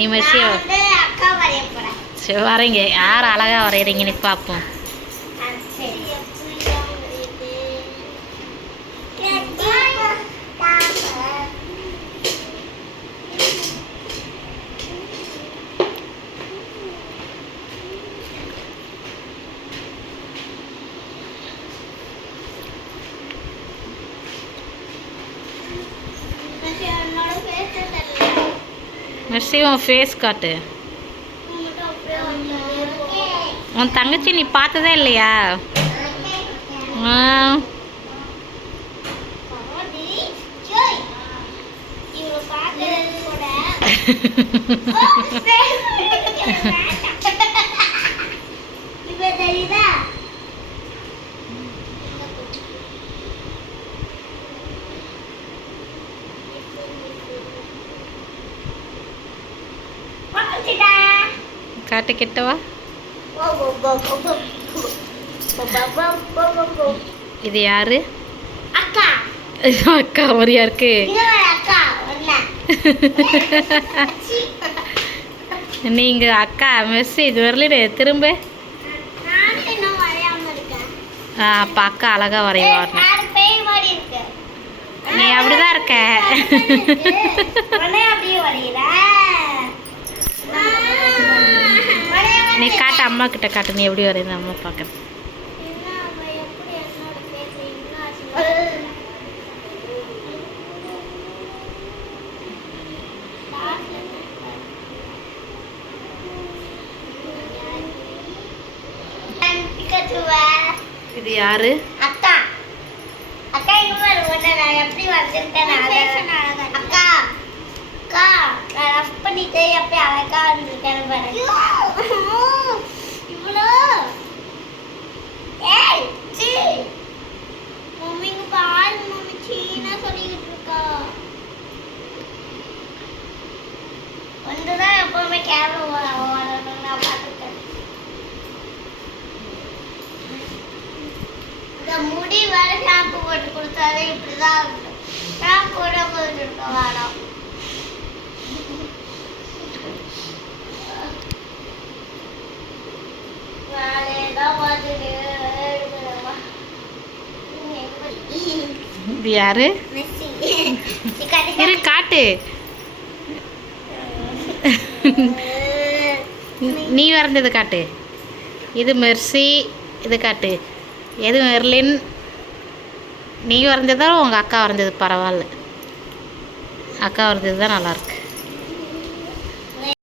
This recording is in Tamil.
நீ மெர்சியா சரி வரைங்க. யார் அழகாக வரைகிறீங்கன்னு பார்ப்போம். மெர்சி உன் ஃபேஸ் காட்டு. உன் தங்கச்சி நீ பார்த்ததே இல்லையா? காட்டு கிட்டவா. இது யாரு? அக்கா. அக்கா மாதிரியா இருக்கு. நீங்க அக்கா மெர்சி இது வரல திரும்ப. அப்ப அக்கா அழகா வரைவார். நீ அப்படிதான் இருக்க. நீ காட்டு, அம்மா கிட்ட காட்டு. நீ எப்படி வரையுது அம்மா பார்க்குறேன். இது யாரு? அக்கா. அக்கா இங்க வர நான் எப்படி வந்திருக்கேன். அக்கா அக்கா நான் ரஃப் பண்ணிட்டே எப்படி அழகா வந்திருக்கேன் பாருங்க. இவ்வளோ ஏய் சீ மம்மிங்க பாரு. மம்மி சீனா சொல்லிக்கிட்டு இருக்கா. வந்துதான் எப்பவுமே கேமரா வரணும் நான் பார்த்துருக்கேன். இந்த முடி வர ஷாம்பு போட்டு கொடுத்தாலே இப்படிதான் இருக்கும். ஷாம்பு போட கொடுத்துருக்க வேணாம். இது யாரு? இரு காட்டு. நீ வரைஞ்சது காட்டு. இது மெர்சி. இது காட்டு. எது மெர்லின்? நீ வரைஞ்சதா உங்கள் அக்கா வரைஞ்சது பரவாயில்ல. அக்கா வரைஞ்சது தான் நல்லாயிருக்கு.